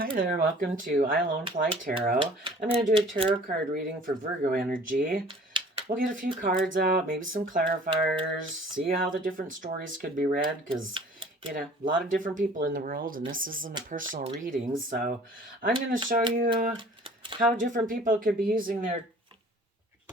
Hi there, welcome to I Alone Fly Tarot. I'm going to do a tarot card reading for Virgo energy. We'll get a few cards out, maybe some clarifiers, see how the different stories could be read, because, you know, a lot of different people in the world, and this isn't a personal reading, so I'm going to show you how different people could be using their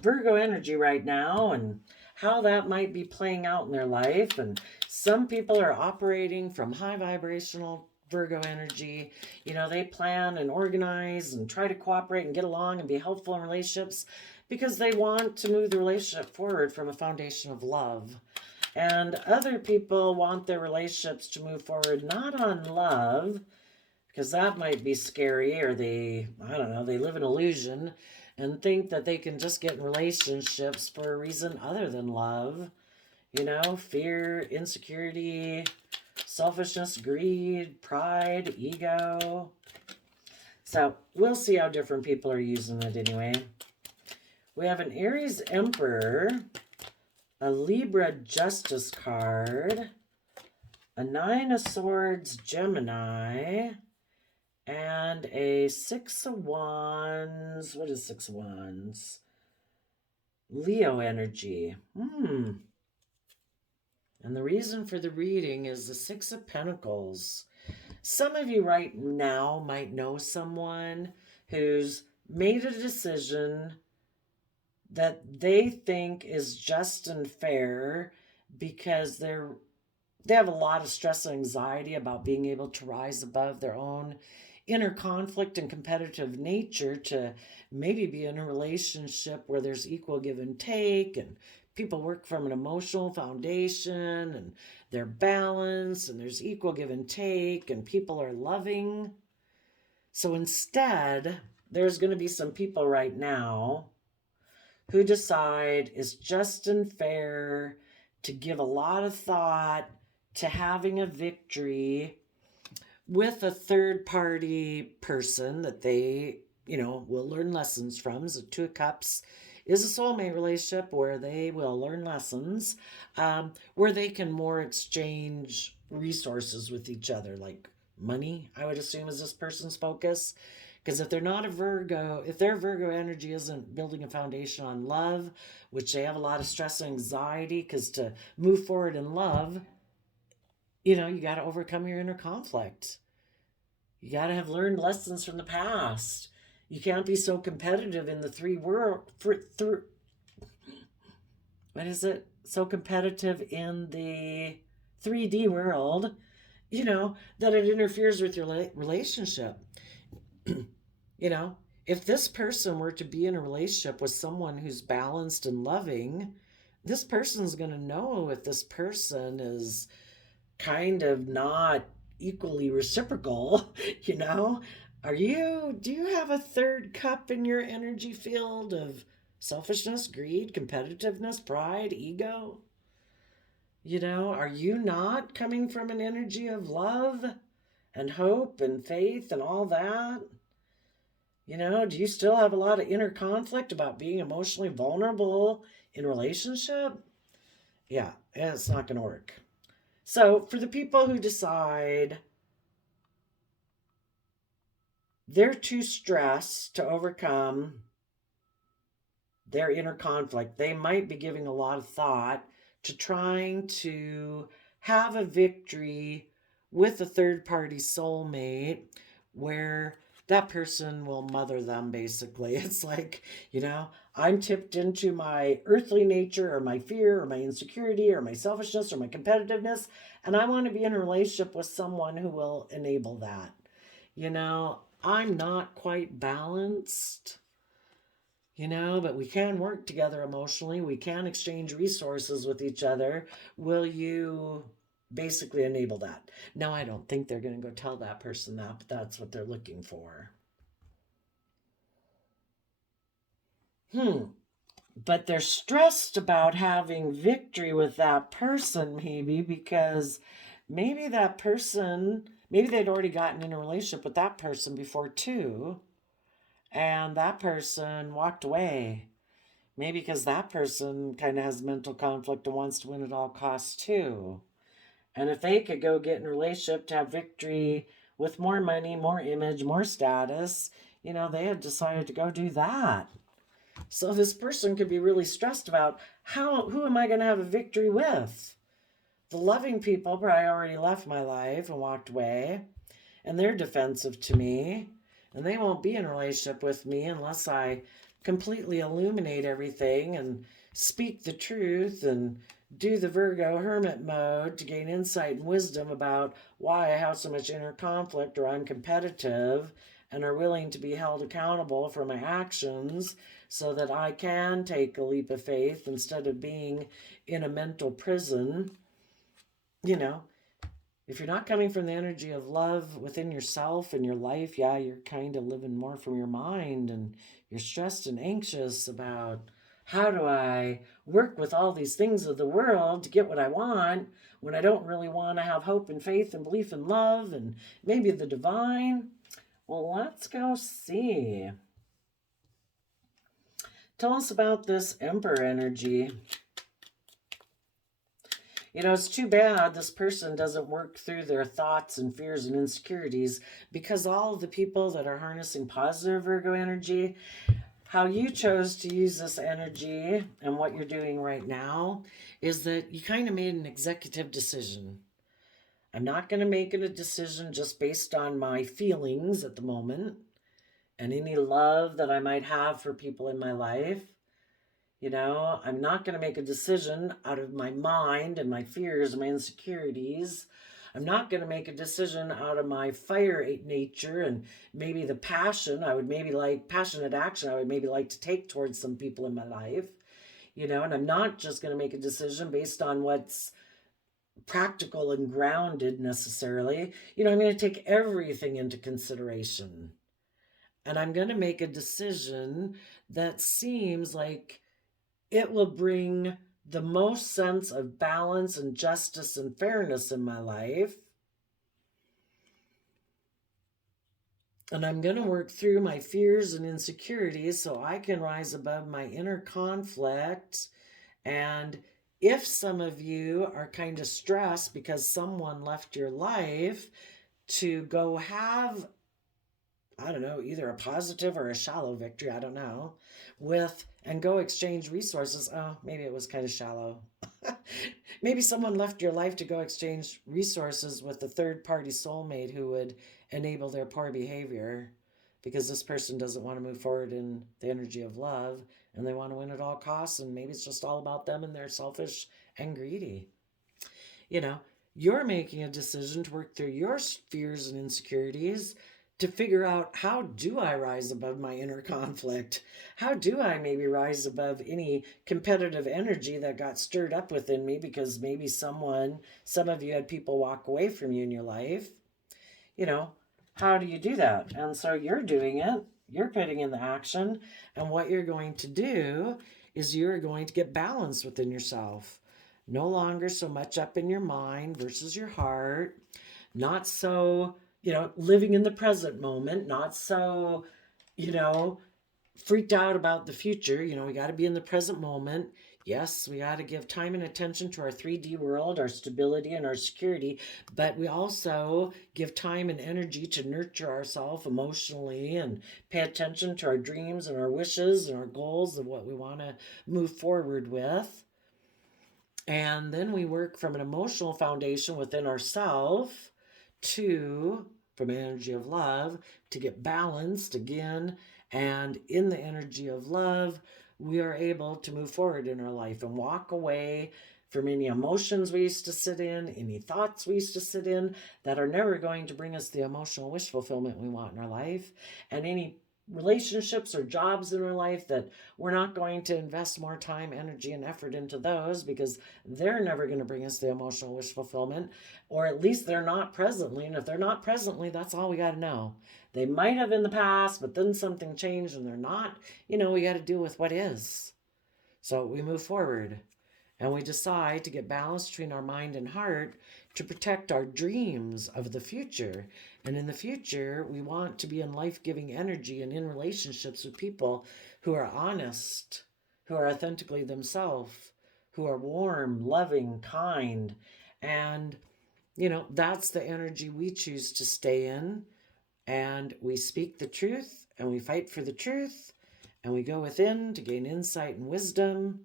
Virgo energy right now, and how that might be playing out in their life. And some people are operating from high vibrational Virgo energy. You know, they plan and organize and try to cooperate and get along and be helpful in relationships because they want to move the relationship forward from a foundation of love. And other people want their relationships to move forward not on love, because that might be scary, or they, I don't know, they live an illusion and think that they can just get in relationships for a reason other than love. You know, fear, insecurity, selfishness, greed, pride, ego. So we'll see how different people are using it anyway. We have an Aries Emperor, a Libra Justice card, a Nine of Swords Gemini, and a Six of Wands. What is Six of Wands? Leo energy. And the reason for the reading is the Six of Pentacles. Some of you right now might know someone who's made a decision that they think is just and fair because they have a lot of stress and anxiety about being able to rise above their own inner conflict and competitive nature to maybe be in a relationship where there's equal give and take, and people work from an emotional foundation and they're balanced and there's equal give and take and people are loving. So instead, there's going to be some people right now who decide it's just and fair to give a lot of thought to having a victory with a third party person that they, will learn lessons from. So Two of Cups is a soulmate relationship where they will learn lessons, where they can more exchange resources with each other, like money, I would assume, is this person's focus. Because if they're not a Virgo, if their Virgo energy isn't building a foundation on love, which they have a lot of stress and anxiety, because to move forward in love, you got to overcome your inner conflict. You got to have learned lessons from the past. You can't be so competitive in the so competitive in the 3D world, that it interferes with your relationship. If this person were to be in a relationship with someone who's balanced and loving, this person's going to know if this person is kind of not equally reciprocal. Do you have a third cup in your energy field of selfishness, greed, competitiveness, pride, ego? Are you not coming from an energy of love and hope and faith and all that? Do you still have a lot of inner conflict about being emotionally vulnerable in relationship? Yeah, it's not going to work. So for the people who decide they're too stressed to overcome their inner conflict, they might be giving a lot of thought to trying to have a victory with a third-party soulmate where that person will mother them, basically. It's like, I'm tipped into my earthly nature or my fear or my insecurity or my selfishness or my competitiveness, and I want to be in a relationship with someone who will enable that. I'm not quite balanced, but we can work together emotionally. We can exchange resources with each other. Will you basically enable that? Now, I don't think they're going to go tell that person that, but that's what they're looking for. But they're stressed about having victory with that person, maybe because maybe they'd already gotten in a relationship with that person before too, and that person walked away. Maybe because that person kind of has mental conflict and wants to win at all costs too. And if they could go get in a relationship to have victory with more money, more image, more status, they had decided to go do that. So this person could be really stressed about who am I going to have a victory with? The loving people probably already left my life and walked away, and they're defensive to me, and they won't be in a relationship with me unless I completely illuminate everything and speak the truth and do the Virgo hermit mode to gain insight and wisdom about why I have so much inner conflict, or I'm competitive and are willing to be held accountable for my actions so that I can take a leap of faith instead of being in a mental prison. If you're not coming from the energy of love within yourself and your life, yeah, you're kind of living more from your mind, and you're stressed and anxious about how do I work with all these things of the world to get what I want when I don't really want to have hope and faith and belief in love and maybe the divine. Well, let's go see. Tell us about this Emperor energy. It's too bad this person doesn't work through their thoughts and fears and insecurities, because all of the people that are harnessing positive Virgo energy, how you chose to use this energy and what you're doing right now is that you kind of made an executive decision. I'm not going to make it a decision just based on my feelings at the moment and any love that I might have for people in my life. I'm not going to make a decision out of my mind and my fears and my insecurities. I'm not going to make a decision out of my fire nature and maybe the passion passionate action I would maybe like to take towards some people in my life. And I'm not just going to make a decision based on what's practical and grounded necessarily. I'm going to take everything into consideration. And I'm going to make a decision that seems like it will bring the most sense of balance and justice and fairness in my life. And I'm going to work through my fears and insecurities so I can rise above my inner conflict. And if some of you are kind of stressed because someone left your life, to go have, I don't know, either a positive or a shallow victory, I don't know, and go exchange resources. Oh, maybe it was kind of shallow. Maybe someone left your life to go exchange resources with a third-party soulmate who would enable their poor behavior, because this person doesn't want to move forward in the energy of love and they want to win at all costs, and maybe it's just all about them and they're selfish and greedy. You're making a decision to work through your fears and insecurities to figure out, how do I rise above my inner conflict? How do I maybe rise above any competitive energy that got stirred up within me because maybe some of you had people walk away from you in your life? How do you do that? And so you're doing it. You're putting in the action. And what you're going to do is you're going to get balance within yourself. No longer so much up in your mind versus your heart. Not so living in the present moment, not so, freaked out about the future. We got to be in the present moment. Yes, we got to give time and attention to our 3D world, our stability and our security, but we also give time and energy to nurture ourselves emotionally and pay attention to our dreams and our wishes and our goals of what we want to move forward with. And then we work from an emotional foundation within ourselves from an energy of love to get balanced again. And in the energy of love, we are able to move forward in our life and walk away from any emotions we used to sit in, any thoughts we used to sit in that are never going to bring us the emotional wish fulfillment we want in our life, and any relationships or jobs in our life that we're not going to invest more time, energy, and effort into those because they're never going to bring us the emotional wish fulfillment, or at least they're not presently. And if they're not presently, that's all we got to know. They might have in the past, but then something changed and they're not. We got to deal with what is. So we move forward and we decide to get balance between our mind and heart to protect our dreams of the future. And in the future, we want to be in life-giving energy and in relationships with people who are honest, who are authentically themselves, who are warm, loving, kind. And you know, that's the energy we choose to stay in. And we speak the truth and we fight for the truth and we go within to gain insight and wisdom,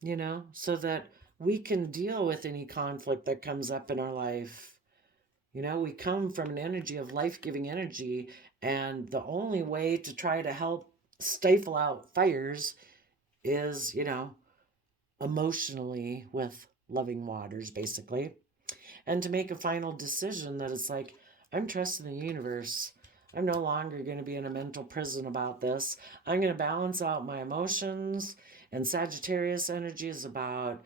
you know, so that we can deal with any conflict that comes up in our life. You know, we come from an energy of life-giving energy, and the only way to try to help stifle out fires is, you know, emotionally with loving waters, basically. And to make a final decision that it's like, I'm trusting the universe. I'm no longer going to be in a mental prison about this. I'm going to balance out my emotions. And Sagittarius energy is about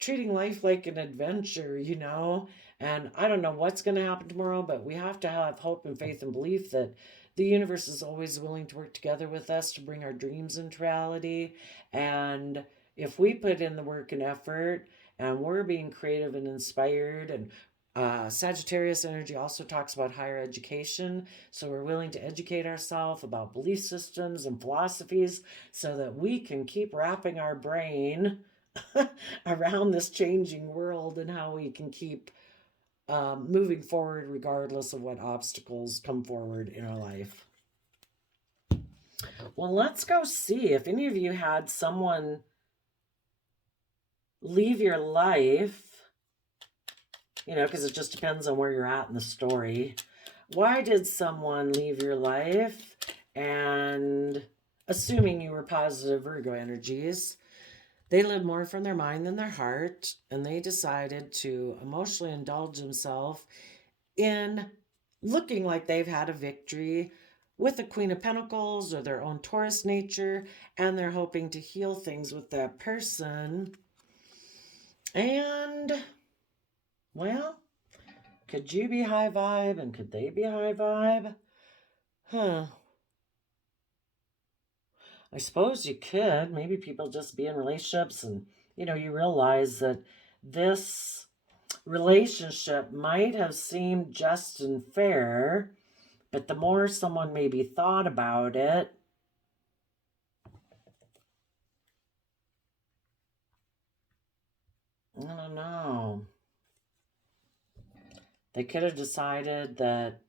treating life like an adventure, you know? And I don't know what's going to happen tomorrow, but we have to have hope and faith and belief that the universe is always willing to work together with us to bring our dreams into reality. And if we put in the work and effort and we're being creative and inspired, and Sagittarius energy also talks about higher education. So we're willing to educate ourselves about belief systems and philosophies so that we can keep wrapping our brain around this changing world and how we can keep moving forward regardless of what obstacles come forward in our life. Well, let's go see if any of you had someone leave your life, you know, because it just depends on where you're at in the story. Why did someone leave your life? And assuming you were positive Virgo energies, they lived more from their mind than their heart, and they decided to emotionally indulge themselves in looking like they've had a victory with the Queen of Pentacles or their own Taurus nature, and they're hoping to heal things with that person. And, well, could you be high vibe and could they be high vibe? Huh. I suppose you could. Maybe people just be in relationships and, you know, you realize that this relationship might have seemed just and fair, but the more someone maybe thought about it, I don't know. They could have decided that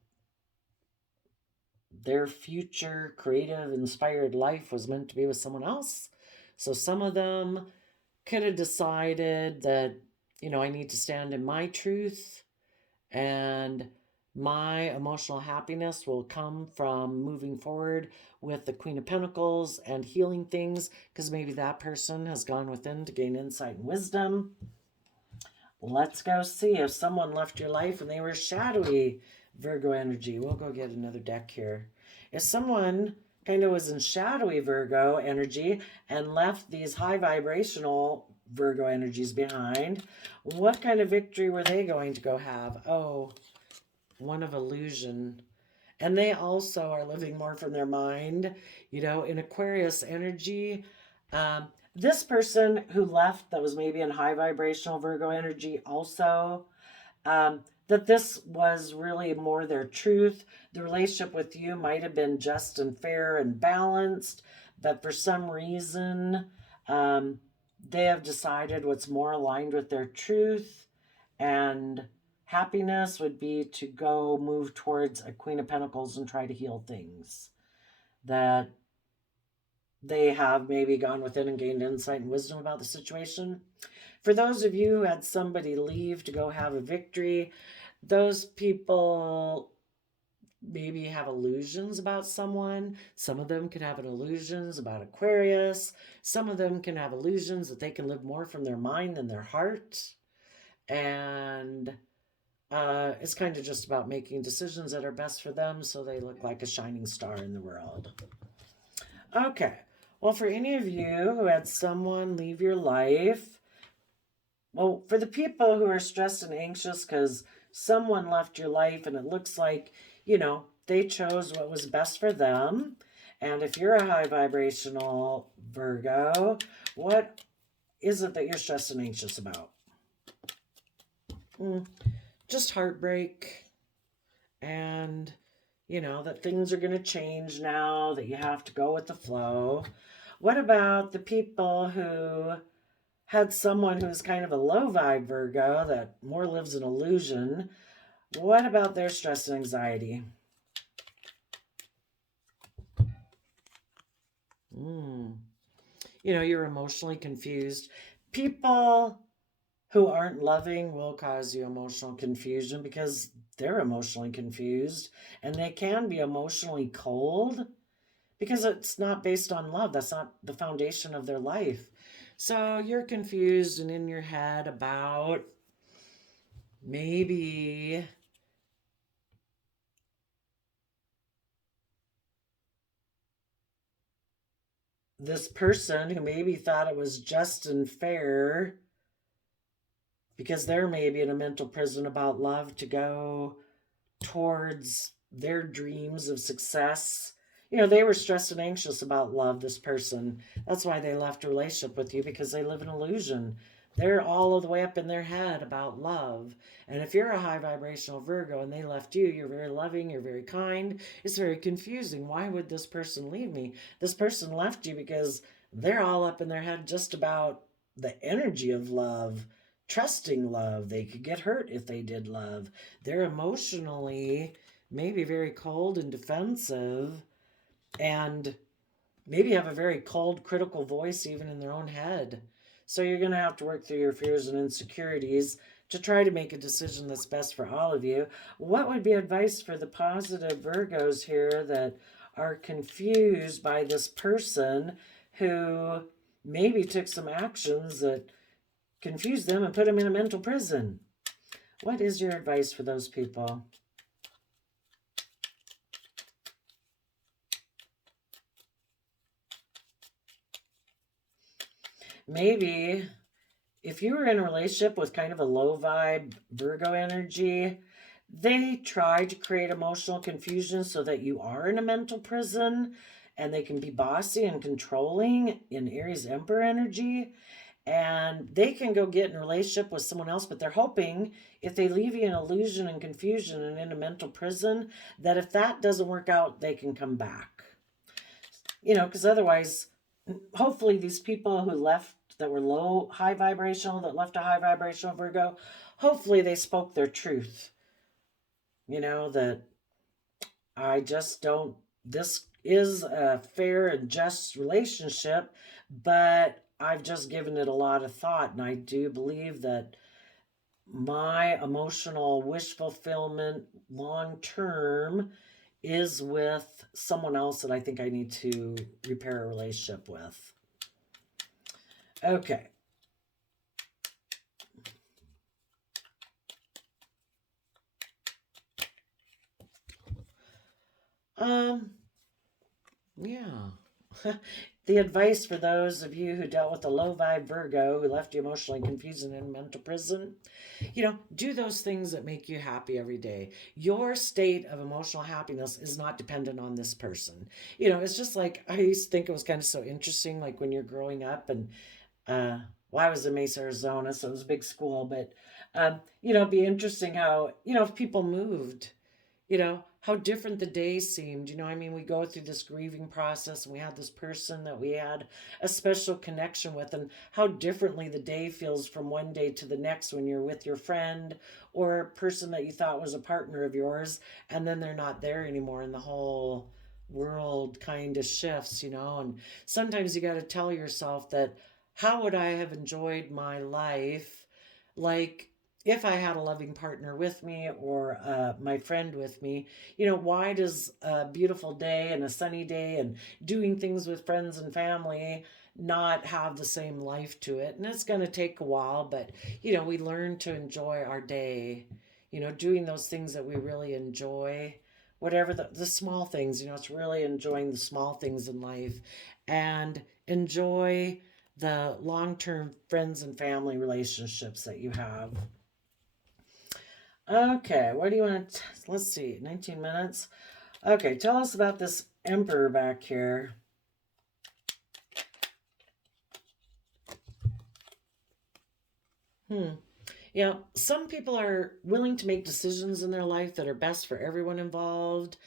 their future creative, inspired life was meant to be with someone else. So some of them could have decided that, you know, I need to stand in my truth and my emotional happiness will come from moving forward with the Queen of Pentacles and healing things because maybe that person has gone within to gain insight and wisdom. Let's go see if someone left your life and they were shadowy Virgo energy. We'll go get another deck here. If someone kind of was in shadowy Virgo energy and left these high vibrational Virgo energies behind, what kind of victory were they going to go have? Oh, one of illusion. And they also are living more from their mind. You know, in Aquarius energy, this person who left that was maybe in high vibrational Virgo energy also, that this was really more their truth. The relationship with you might have been just and fair and balanced, but for some reason, they have decided what's more aligned with their truth, and happiness would be to go move towards a Queen of Pentacles and try to heal things that they have maybe gone within and gained insight and wisdom about the situation. For those of you who had somebody leave to go have a victory, those people maybe have illusions about someone. Some of them could have illusions about Aquarius. Some of them can have illusions that they can live more from their mind than their heart. And it's kind of just about making decisions that are best for them so they look like a shining star in the world. Okay. Well, for any of you who had someone leave your life, well, for the people who are stressed and anxious because someone left your life and it looks like, you know, they chose what was best for them. And if you're a high vibrational Virgo, what is it that you're stressed and anxious about? Just heartbreak and, you know, that things are going to change now, that you have to go with the flow. What about the people who had someone who's kind of a low vibe Virgo that more lives in illusion, what about their stress and anxiety? You know, you're emotionally confused. People who aren't loving will cause you emotional confusion because they're emotionally confused, and they can be emotionally cold because it's not based on love. That's not the foundation of their life. So you're confused and in your head about maybe this person who maybe thought it was just and fair because they're maybe in a mental prison about love to go towards their dreams of success. You know, they were stressed and anxious about love, this person. That's why they left a relationship with you, because they live in illusion. They're all the way up in their head about love. And if you're a high vibrational Virgo and they left you, you're very loving, you're very kind. It's very confusing. Why would this person leave me? This person left you because they're all up in their head just about the energy of love, trusting love. They could get hurt if they did love. They're emotionally maybe very cold and defensive, and maybe have a very cold, critical voice even in their own head. So you're going to have to work through your fears and insecurities to try to make a decision that's best for all of you. What would be advice for the positive Virgos here that are confused by this person who maybe took some actions that confused them and put them in a mental prison? What is your advice for those people? Maybe if you were in a relationship with kind of a low vibe Virgo energy, they try to create emotional confusion so that you are in a mental prison, and they can be bossy and controlling in Aries Emperor energy, and they can go get in a relationship with someone else, but they're hoping if they leave you in illusion and confusion and in a mental prison, that if that doesn't work out, they can come back. You know, because otherwise, hopefully these people who left that were low, high vibrational, that left a high vibrational Virgo, hopefully they spoke their truth. You know, that I just don't, this is a fair and just relationship, but I've just given it a lot of thought, and I do believe that my emotional wish fulfillment long term is with someone else that I think I need to repair a relationship with. Okay. Yeah. The advice for those of you who dealt with a low vibe Virgo who left you emotionally confused and in mental prison, you know, do those things that make you happy every day. Your state of emotional happiness is not dependent on this person. You know, it's just like, I used to think it was kind of so interesting, like when you're growing up, and well, I was in Mesa, Arizona, so it was a big school, but you know, it'd be interesting how, you know, if people moved, you know, how different the day seemed. You know, I mean, we go through this grieving process and we had this person that we had a special connection with, and how differently the day feels from one day to the next when you're with your friend or a person that you thought was a partner of yours, and then they're not there anymore, and the whole world kind of shifts, you know. And sometimes you got to tell yourself that, how would I have enjoyed my life? Like, if I had a loving partner with me, or my friend with me, you know, why does a beautiful day and a sunny day and doing things with friends and family not have the same life to it? And it's going to take a while, but, you know, we learn to enjoy our day, you know, doing those things that we really enjoy, whatever the small things, you know, it's really enjoying the small things in life, and enjoy the long term friends and family relationships that you have. Okay, what do you want to, let's see, 19 minutes. Okay, tell us about this emperor back here. Yeah, some people are willing to make decisions in their life that are best for everyone involved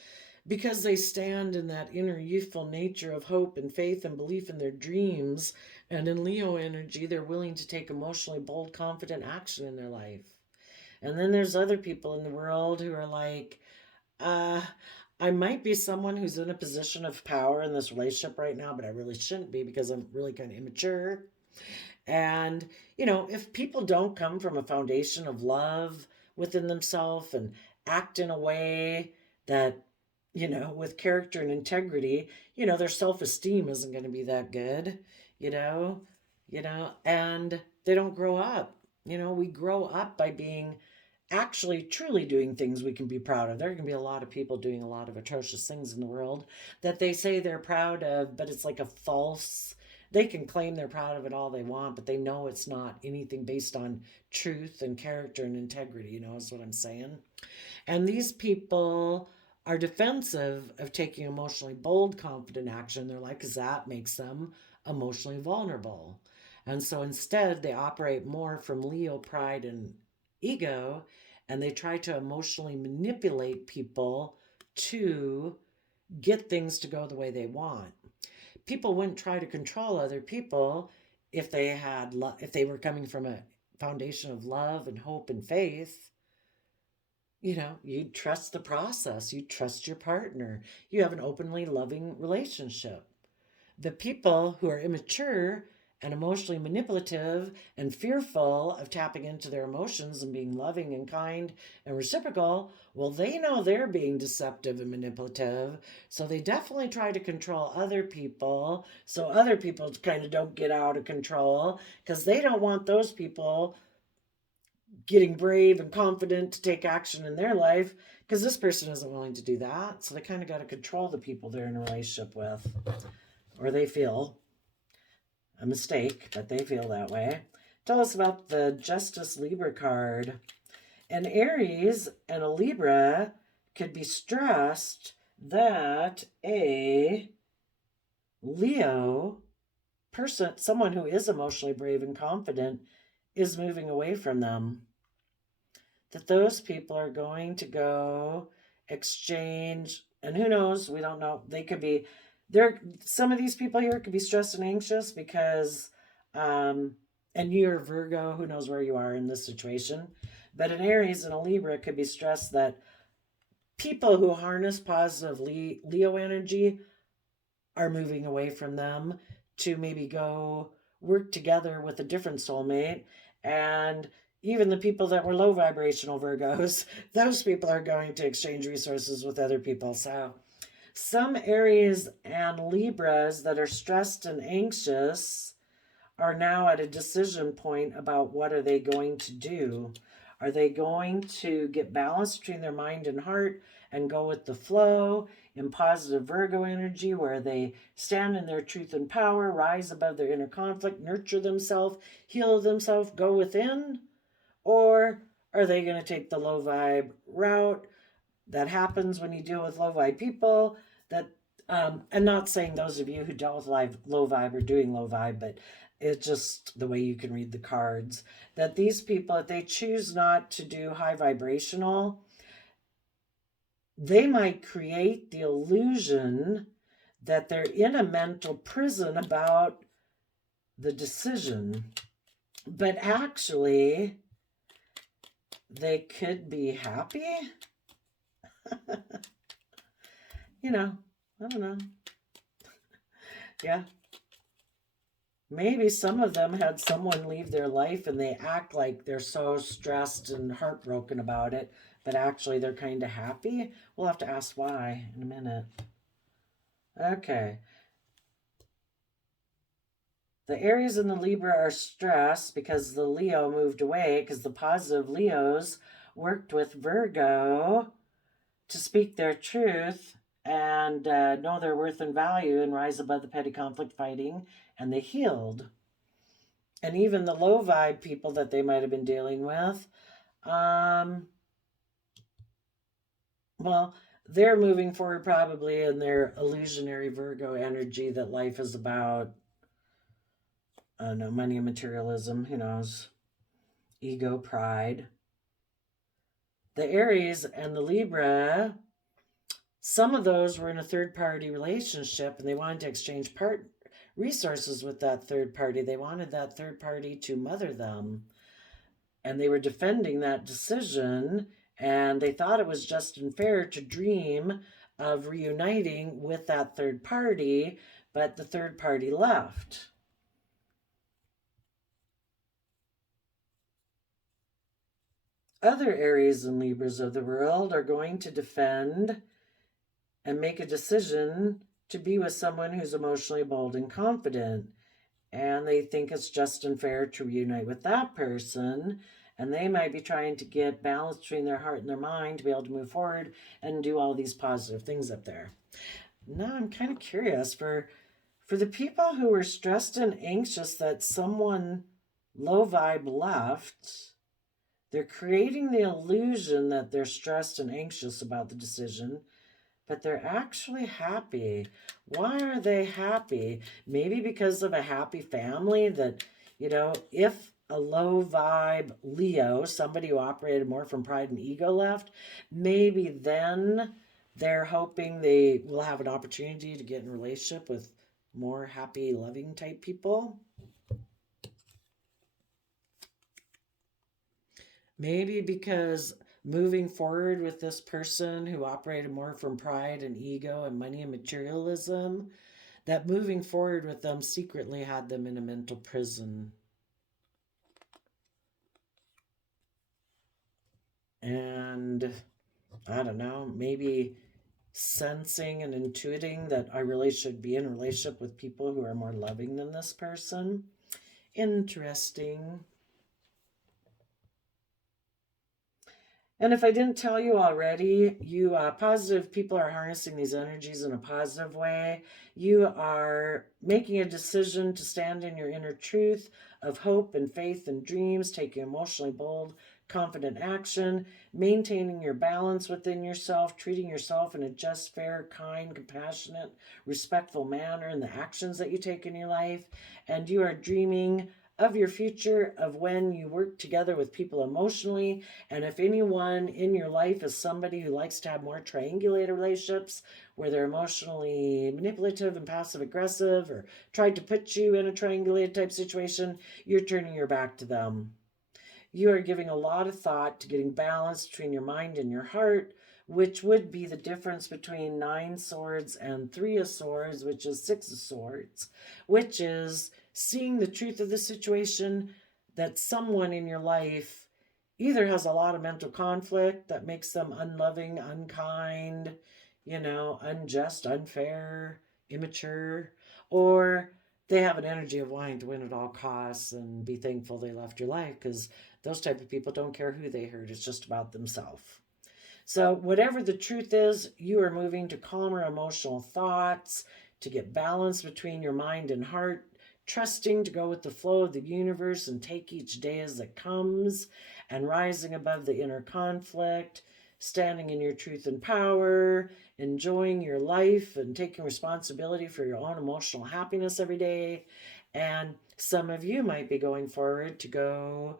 because they stand in that inner youthful nature of hope and faith and belief in their dreams And in Leo energy, they're willing to take emotionally bold, confident action in their life. And then there's other people in the world who are like, uh, I might be someone who's in a position of power in this relationship right now, but I really shouldn't be because I'm really kind of immature. And, if people don't come from a foundation of love within themselves and act in a way that, with character and integrity, their self-esteem isn't going to be that good, you know, and they don't grow up. We grow up by being actually truly doing things we can be proud of. There can be a lot of people doing a lot of atrocious things in the world that they say they're proud of, but it's like a false. They can claim they're proud of it all they want, but they know it's not anything based on truth and character and integrity, is what I'm saying. And these people are defensive of taking emotionally bold, confident action in their life because that makes them emotionally vulnerable. And so instead, they operate more from Leo pride and ego, and they try to emotionally manipulate people to get things to go the way they want. People wouldn't try to control other people if they were coming from a foundation of love and hope and faith. You trust the process, you trust your partner, you have an openly loving relationship. The people who are immature and emotionally manipulative and fearful of tapping into their emotions and being loving and kind and reciprocal, well, they know they're being deceptive and manipulative. So they definitely try to control other people so other people kind of don't get out of control because they don't want those people getting brave and confident to take action in their life because this person isn't willing to do that. So they kind of got to control the people they're in a relationship with, or they feel a mistake, but they feel that way. Tell us about the Justice Libra card. An Aries and a Libra could be stressed that a Leo person, someone who is emotionally brave and confident, is moving away from them. That those people are going to go exchange, and who knows, we don't know. They could be there. Some of these people here could be stressed and anxious because and you're Virgo, who knows where you are in this situation. But an Aries and a Libra could be stressed that people who harness positive Leo energy are moving away from them to maybe go work together with a different soulmate. And even the people that were low vibrational Virgos, those people are going to exchange resources with other people. So some Aries and Libras that are stressed and anxious are now at a decision point about what are they going to do. Are they going to get balance between their mind and heart and go with the flow in positive Virgo energy where they stand in their truth and power, rise above their inner conflict, nurture themselves, heal themselves, go within? Or are they going to take the low vibe route? That happens when you deal with low vibe people. That I'm not saying those of you who dealt with low vibe are doing low vibe, but it's just the way you can read the cards. That these people, if they choose not to do high vibrational, they might create the illusion that they're in a mental prison about the decision. But actually, they could be happy. I don't know. Yeah. Maybe some of them had someone leave their life and they act like they're so stressed and heartbroken about it, but actually they're kind of happy. We'll have to ask why in a minute. Okay. The Aries and the Libra are stressed because the Leo moved away because the positive Leos worked with Virgo to speak their truth and know their worth and value and rise above the petty conflict fighting, and they healed. And even the low vibe people that they might have been dealing with, well, they're moving forward probably in their illusionary Virgo energy that life is about, I don't know, money and materialism, who knows, ego, pride. The Aries and the Libra, some of those were in a third party relationship and they wanted to exchange resources with that third party. They wanted that third party to mother them. And they were defending that decision, and they thought it was just and fair to dream of reuniting with that third party, but the third party left. Other Aries and Libras of the world are going to defend and make a decision to be with someone who's emotionally bold and confident. And they think it's just and fair to reunite with that person. And they might be trying to get balance between their heart and their mind to be able to move forward and do all these positive things up there. Now I'm kind of curious for the people who were stressed and anxious that someone low vibe left. They're creating the illusion that they're stressed and anxious about the decision, but they're actually happy. Why are they happy? Maybe because of a happy family that, if a low vibe Leo, somebody who operated more from pride and ego, left, maybe then they're hoping they will have an opportunity to get in a relationship with more happy, loving type people. Maybe because moving forward with this person who operated more from pride and ego and money and materialism, that moving forward with them secretly had them in a mental prison. And I don't know, maybe sensing and intuiting that I really should be in a relationship with people who are more loving than this person. Interesting. And if I didn't tell you already, you positive people are harnessing these energies in a positive way. You are making a decision to stand in your inner truth of hope and faith and dreams, taking emotionally bold, confident action, maintaining your balance within yourself, treating yourself in a just, fair, kind, compassionate, respectful manner in the actions that you take in your life. And you are dreaming of your future, of when you work together with people emotionally. And if anyone in your life is somebody who likes to have more triangulated relationships where they're emotionally manipulative and passive aggressive, or tried to put you in a triangulated type situation, you're turning your back to them. You are giving a lot of thought to getting balance between your mind and your heart, which would be the difference between 9 swords and 3 of swords, which is 6 of swords, which is seeing the truth of the situation, that someone in your life either has a lot of mental conflict that makes them unloving, unkind, unjust, unfair, immature, or they have an energy of wanting to win at all costs and be thankful they left your life, because those type of people don't care who they hurt. It's just about themselves. So whatever the truth is, you are moving to calmer emotional thoughts, to get balance between your mind and heart, trusting to go with the flow of the universe and take each day as it comes, and rising above the inner conflict, standing in your truth and power, enjoying your life and taking responsibility for your own emotional happiness every day. And some of you might be going forward to go,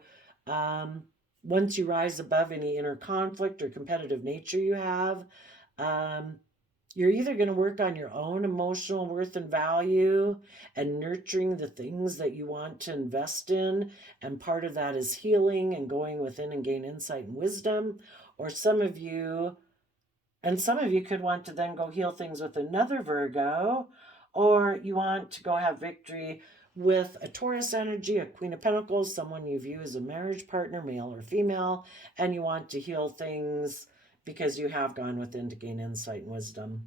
once you rise above any inner conflict or competitive nature you have, you're either going to work on your own emotional worth and value and nurturing the things that you want to invest in. And part of that is healing and going within and gain insight and wisdom. Or some of you could want to then go heal things with another Virgo, or you want to go have victory with a Taurus energy, a Queen of Pentacles, someone you view as a marriage partner, male or female, and you want to heal things because you have gone within to gain insight and wisdom.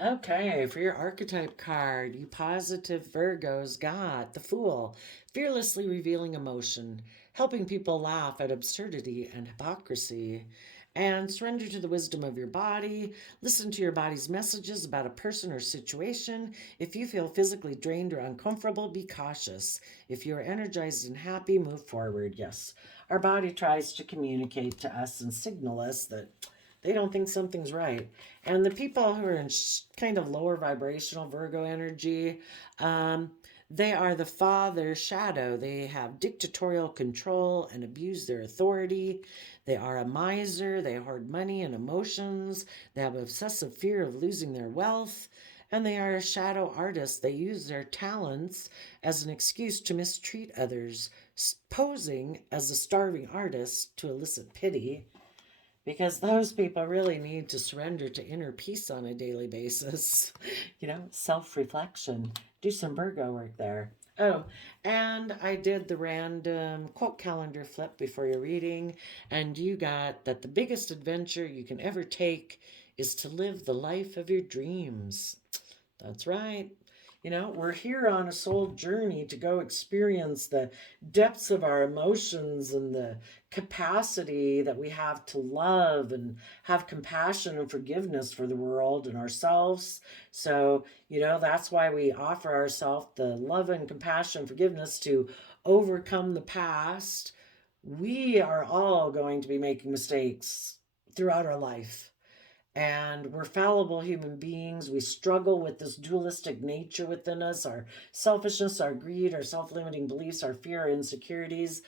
Okay, for your archetype card, you positive Virgos got the Fool, fearlessly revealing emotion, helping people laugh at absurdity and hypocrisy, and surrender to the wisdom of your body. Listen to your body's messages about a person or situation. If you feel physically drained or uncomfortable, be cautious. If you are energized and happy, move forward. Yes, our body tries to communicate to us and signal us that they don't think something's right. And the people who are in kind of lower vibrational Virgo energy, they are the father shadow. They have dictatorial control and abuse their authority. They are a miser. They hoard money and emotions. They have obsessive fear of losing their wealth. and they are a shadow artist. They use their talents as an excuse to mistreat others, posing as a starving artist to elicit pity, because those people really need to surrender to inner peace on a daily basis. Self reflection. Do some Virgo work there. Oh, and I did the random quote calendar flip before your reading, and you got that the biggest adventure you can ever take is to live the life of your dreams. That's right. We're here on a soul journey to go experience the depths of our emotions and the capacity that we have to love and have compassion and forgiveness for the world and ourselves. So, that's why we offer ourselves the love and compassion and forgiveness to overcome the past. We are all going to be making mistakes throughout our life, and we're fallible human beings. We struggle with this dualistic nature within us, our selfishness, our greed, our self-limiting beliefs, our fear, our insecurities,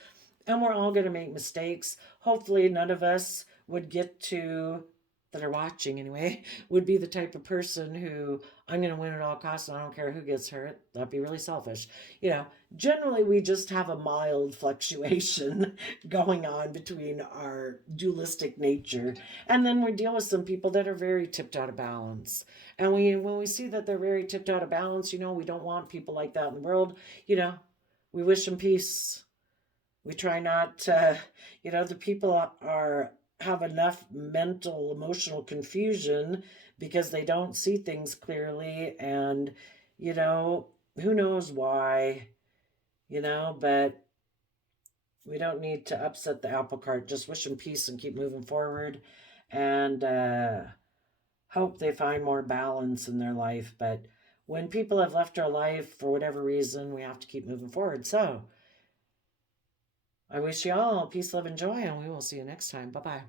and we're all going to make mistakes. Hopefully none of us would get to, that are watching anyway, would be the type of person who, I'm going to win at all costs and I don't care who gets hurt. That'd be really selfish. Generally we just have a mild fluctuation going on between our dualistic nature, and then we deal with some people that are very tipped out of balance. And when we see that they're very tipped out of balance, we don't want people like that in the world. We wish them peace. We try not to, the people have enough mental, emotional confusion because they don't see things clearly. And, who knows why, but we don't need to upset the apple cart. Just wish them peace and keep moving forward, and hope they find more balance in their life. But when people have left our life for whatever reason, we have to keep moving forward. So I wish you all peace, love, and joy, and we will see you next time. Bye-bye.